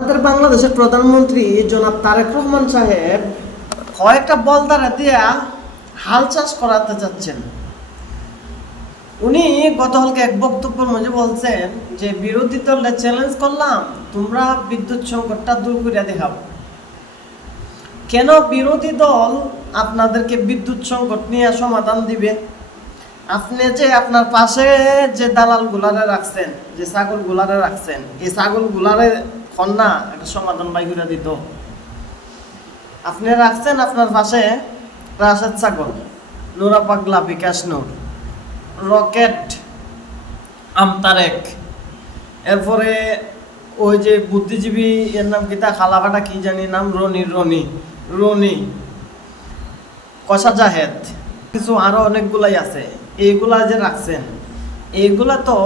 আমাদের বাংলাদেশের প্রধানমন্ত্রী জনাব তারেক রহমান সাহেব কয়েকটা বলদারা দিয়া হাল চাষ করাতে চাচ্ছেন। উনি গতকালকে এক বক্তব্যের মধ্যে বলছেন যে বিরোধী দলে চ্যালেঞ্জ করলাম, তোমরা বিদ্যুৎ সংকটটা দূর করে দেখাও। কেন বিরোধী দল আপনাদেরকে বিদ্যুৎ সংকট নিয়ে সমাধান দিবে? আপনি যে আপনার পাশে যে দালাল গুলারে রাখছেন, যে ছাগল গুলারে রাখছেন, এই ছাগল গুলারে কন্যা একটা সমাধান বাই করে দিত। আপনি রাখছেন আপনার পাশে রাশেদ ছাগল, নুরা পাগলা, বিকাশ নূর, রকেট, আমতারেক, এরপরে ওই যে বুদ্ধিজীবী এর নাম কি, তা খালাফাটা কি জানি নাম, রনি, কষা জাহেদ, কিছু আরো অনেকগুলাই আছে। এইগুলা যে রাখছেন, এইগুলা তো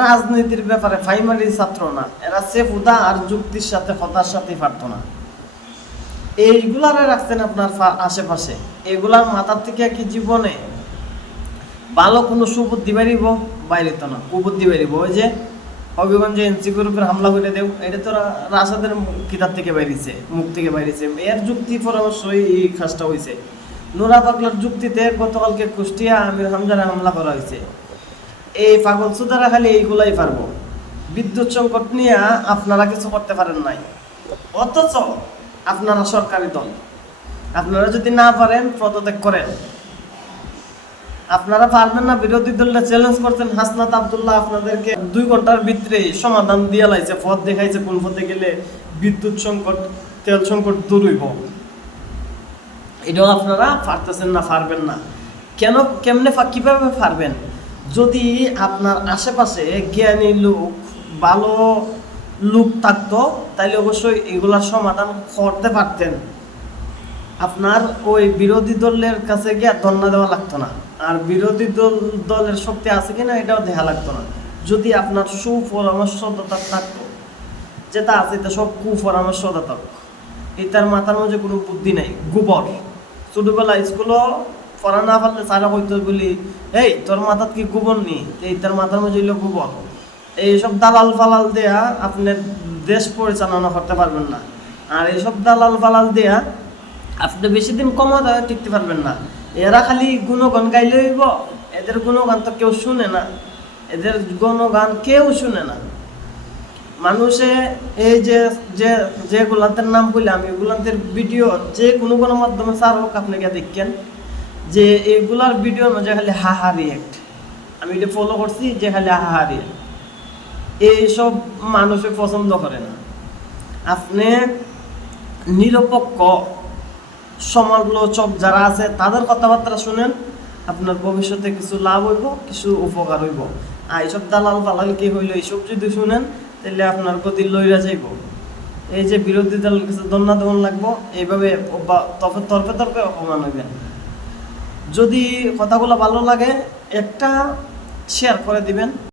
রাজনীতির ব্যাপারে প্রাইমারি ছাত্র না, এরা সেফুদা আর যুক্তির সাথে হতার সাথে পারত না। এইগুলারে রাখছেন আপনার আশেপাশে, এগুলার মাথার থেকে কি জীবনে ভালো কোনো সুবুদ্ধি বাড়িব? বাইরে তো না, কুবুদ্ধি বাড়িব। ওই যে হবিগঞ্জে এনসি গ্রুপের হামলা করে দেব, এটা তো রাশাদের কিতাব থেকে বাইরেছে, মুখ থেকে বাইরেছে। এর যুক্তি পরামর্শই এই কাজটা হয়েছে। নুরা পাগলার যুক্তিতে গতকালকে কুষ্টিয়া আমির হামজারে হামলা করা হয়েছে। এই পাগল সুদারা খালি এইগুলাই পারবো। বিদ্যুৎ সংকট নিয়ে আপনারা কিছু করতে পারেন নাই, অথচ আপনারা সরকারি দল। আপনারা যদি না পারেন পদত্যাগ করেন। আপনারা পারবেন না, বিরোধী দলটা চ্যালেঞ্জ করছেন। হাসনাত আব্দুল্লাহ আপনাদেরকে 2 ঘন্টার ভিতরে সমাধান দিয়ে লাইছে, পথ দেখাইছে কোন পথে গেলে বিদ্যুৎ সংকট, তেল সংকট দূর হইব। এটাও আপনারা পারতেছেন না, পারবেন না। কেন, কেমনে, কিভাবে পারবেন? যদি আপনার আশেপাশে জ্ঞানী লোক, ভালো লোক থাকতো, তাইলে অবশ্যই এগুলার সমাধান করতে পারতেন। আপনার ওই বিরোধী দলের কাছে গিয়ে ধর্ণা দেওয়া লাগতো না, আর বিরোধী দলের শক্তি আছে কিনা এটাও দেখা লাগতো না। যদি আপনার সুপরামর্শদাতা থাকতো, যেটা আছে এটা সব কুপরামর্শদাতা। এটার মাথার মধ্যে কোনো বুদ্ধি নাই, গোবর। ছোটবেলা স্কুলও পড়া না পারলে সারা হইতো বলি, এই তোর মাথার কি গোবর নি? এইটার মাথার মধ্যে হইলো গোবর। এইসব দালাল ফালাল দেয়া আপনার দেশ পরিচালনা করতে পারবেন না। আর এইসব দালাল ফালাল দেয়া আপনি বেশি দিন ক্ষমতায় টিকতে পারবেন না। এরা খালি গুণগান গাইলে হইব, এদের গুণগান তো কেউ শুনে না, এদের গুণগান কেউ শুনে না। মানুষে এই যে গুলান্তের নাম বললাম, এগুলান্তের ভিডিও যে কোনো মাধ্যমে সার হোক আপনি গিয়ে দেখেন যে এগুলার ভিডিওর মধ্যে খালি হাহা রিয়েক্ট। আমি এটা ফলো করছি যে খালি হাহা রিয়েক্ট। এইসব মানুষে পছন্দ করে না। আপনি নিরপেক্ষ সমালোচক যারা আছে তাদের কথাবার্তা শুনেন, আপনার ভবিষ্যতে কিছু লাভ হইব, কিছু উপকার হইব। আর এইসব দালাল ফালাল কি হইলো, এইসব যদি শুনেন তাহলে আপনার গতি লইরা যাইব। এই যে বিরোধী দলের কিছু দন্না দমন লাগবো, এইভাবে তর্পে অপমান হইবেন। যদি কথাগুলো ভালো লাগে একটা শেয়ার করে দিবেন।